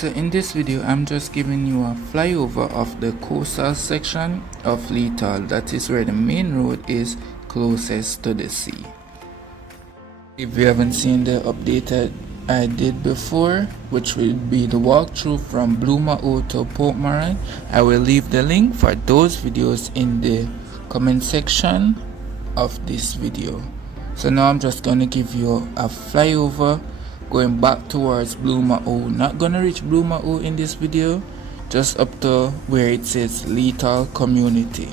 So in this video, I'm just giving you a flyover of the coastal section of Lieth, that is where the main road is closest to the sea. If you haven't seen the update that I did before, which will be the walkthrough from Bloomer to Portmoran, I will leave the link for those videos in the comment section of this video. So now I'm just going to give you a flyover going back towards Bloomer. Not gonna reach Bloomer in this video, just up to where it says Lieth Community.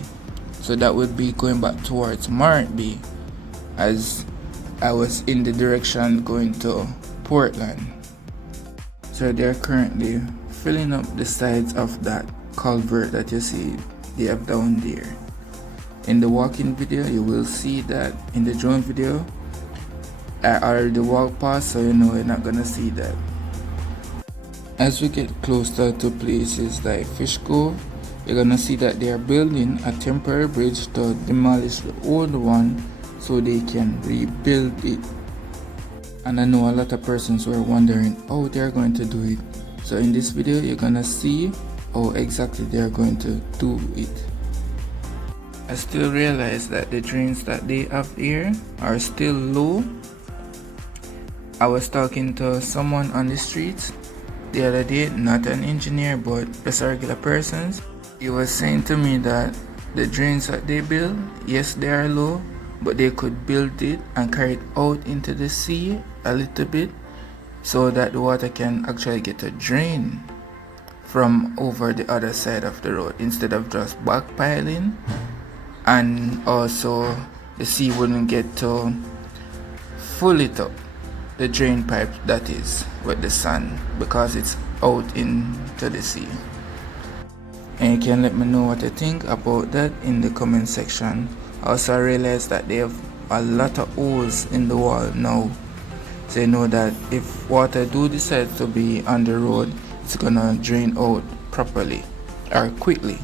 So that would be going back towards Martby, as I was in the direction going to Portland. So they're currently filling up the sides of that culvert that you see they have down there. In the walking video, you will see that. In the drone video, I already walked past, so you know you're not gonna see that. As we get closer to places like Fish Cove, you're gonna see that they are building a temporary bridge to demolish the old one so they can rebuild it. And I know a lot of persons were wondering how they're going to do it. So in this video, you're gonna see how exactly they're going to do it. I still realize that the drains that they have here are still low. I was talking to someone on the street the other day, not an engineer but just a regular person. He was saying to me that the drains that they build, yes, they are low, but they could build it and carry it out into the sea a little bit so that the water can actually get a drain from over the other side of the road instead of just backpiling, and also the sea wouldn't get to fill it up, the drain pipe that is, with the sand, because it's out into the sea. And you can let me know what you think about that in the comment section. Also, I realized that they have a lot of holes in the wall now, so you know that if water do decide to be on the road, it's gonna drain out properly or quickly,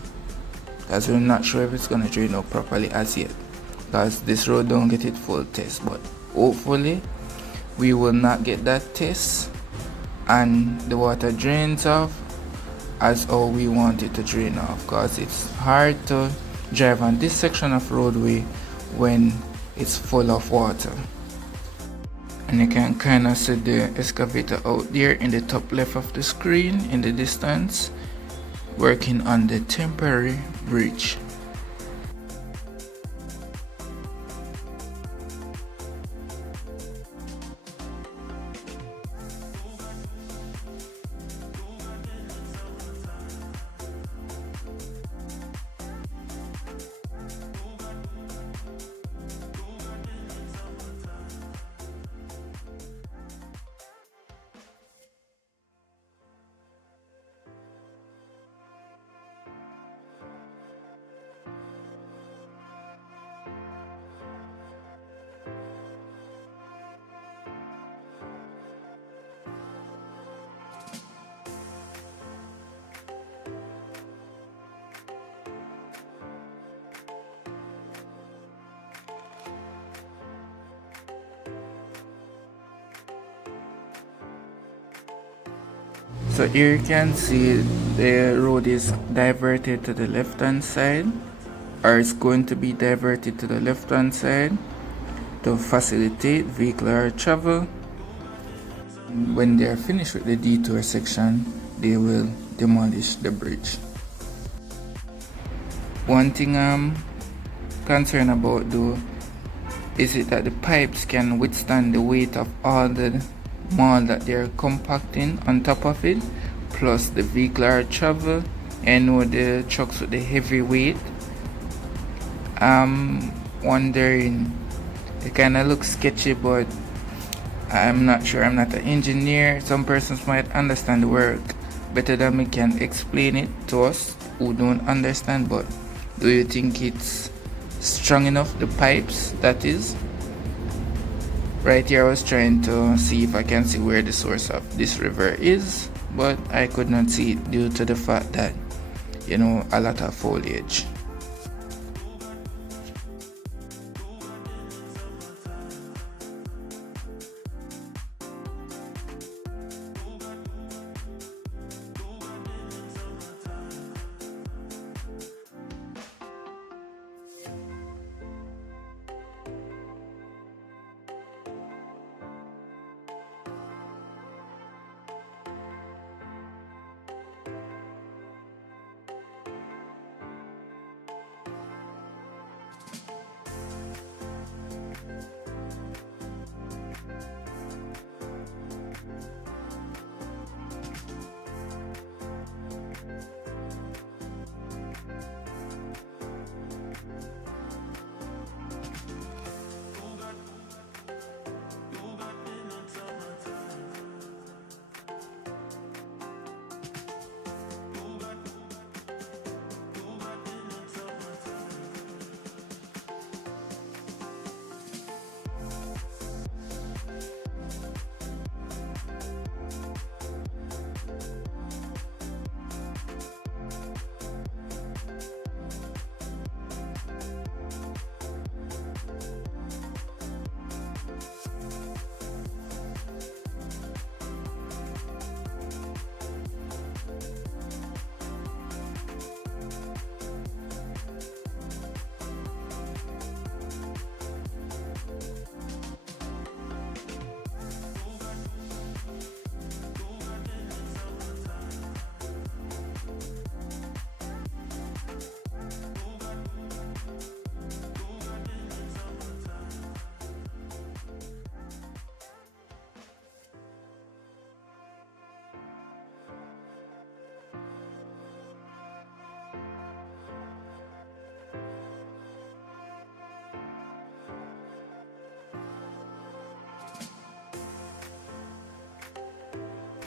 because we're not sure if it's gonna drain out properly as yet, because this road don't get it full test, but hopefully we will not get that test and the water drains off as how we want it to drain off, because it's hard to drive on this section of roadway when it's full of water. And you can kind of see the excavator out there in the top left of the screen in the distance, working on the temporary bridge. So here you can see the road is diverted to the left hand side, or it's going to be diverted to the left hand side to facilitate vehicular travel. When they are finished with the detour section, they will demolish the bridge. One thing I'm concerned about though is it that the pipes can withstand the weight of all the mall that they're compacting on top of it, plus the vehicular travel, and with the trucks with the heavy weight. I'm wondering, it kind of looks sketchy, but I'm not sure. I'm not an engineer. Some persons might understand the work better than me, can explain it to us who don't understand. But do you think it's strong enough, the pipes that is? Right here I was trying to see if I can see where the source of this river is, but I could not see it due to the fact that, you know, a lot of foliage.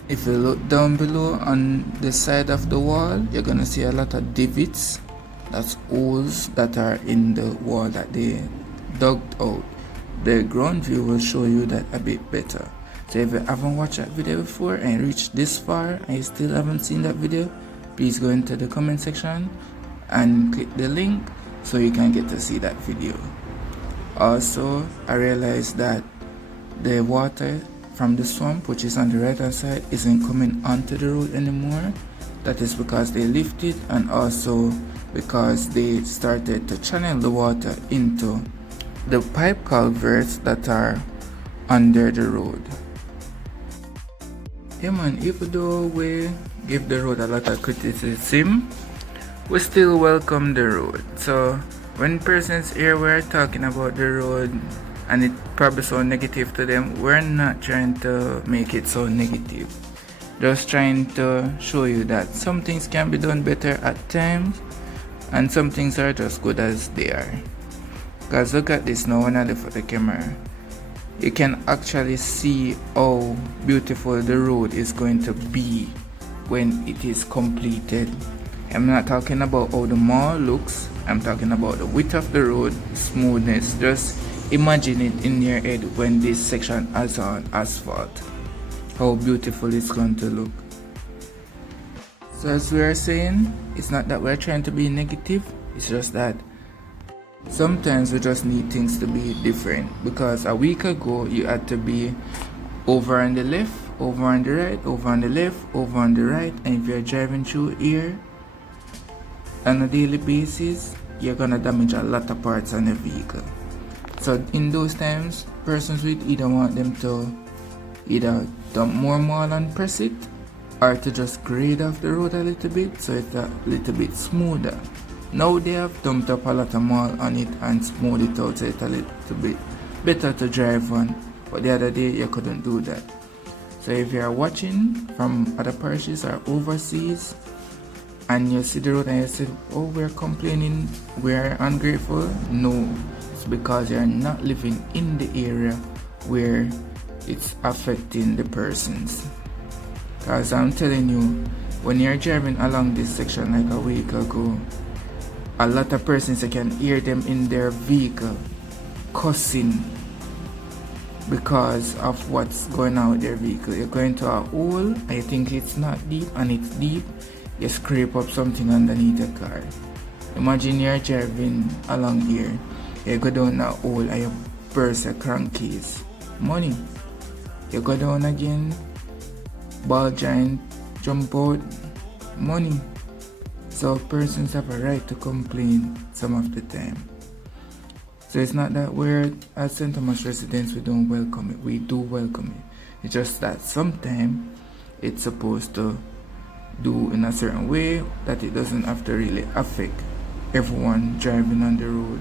If you look down below on the side of the wall, you're gonna see a lot of divots, that's holes that are in the wall that they dug out. The ground view will show you that a bit better. So if you haven't watched that video before and reached this far and you still haven't seen that video, please go into the comment section and click the link so you can get to see that video. Also, I realized that the water from the swamp, which is on the right hand side, isn't coming onto the road anymore. That is because they lifted, and also because they started to channel the water into the pipe culverts that are under the road. Yeah man, even though we give the road a lot of criticism, we still welcome the road. So when persons here we're talking about the road and it probably sound negative to them, we're not trying to make it so negative. Just trying to show you that some things can be done better at times and some things are just good as they are. Because look at this now when I look at the camera. You can actually see how beautiful the road is going to be when it is completed. I'm not talking about how the mall looks, I'm talking about the width of the road, smoothness. Just imagine it in your head when this section is on asphalt, how beautiful it's going to look. So as we are saying, it's not that we're trying to be negative, it's just that sometimes we just need things to be different, because a week ago you had to be over on the left, over on the right, over on the left, over on the right, and if you're driving through here on a daily basis, you're gonna damage a lot of parts on the vehicle. So in those times, persons would either want them to either dump more mall and press it, or to just grade off the road a little bit so it's a little bit smoother. Now they have dumped up a lot of mall on it and smoothed it out so it's a little bit better to drive on. But the other day you couldn't do that. So if you are watching from other parishes or overseas and you see the road and you say, oh, we're complaining, we're ungrateful, no, it's because you're not living in the area where it's affecting the persons. Because I'm telling you, when you're driving along this section like a week ago, a lot of persons, you can hear them in their vehicle cussing because of what's going on with their vehicle. You're going to a hole and you think it's not deep and it's deep, you scrape up something underneath the car. Imagine you're driving along here, you go down a hole and you burst a crankcase. Money. You go down again, ball giant jump out. Money. So persons have a right to complain some of the time. So it's not that we're as St. Thomas residents we don't welcome it. We do welcome it. It's just that sometimes it's supposed to do in a certain way that it doesn't have to really affect everyone driving on the road.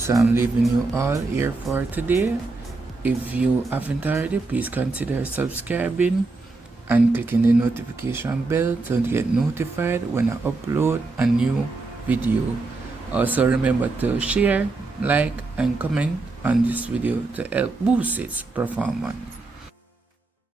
So I'm leaving you all here for today. If you haven't already, please consider subscribing and clicking the notification bell to get notified when I upload a new video. Also remember to share, like and comment on this video to help boost its performance.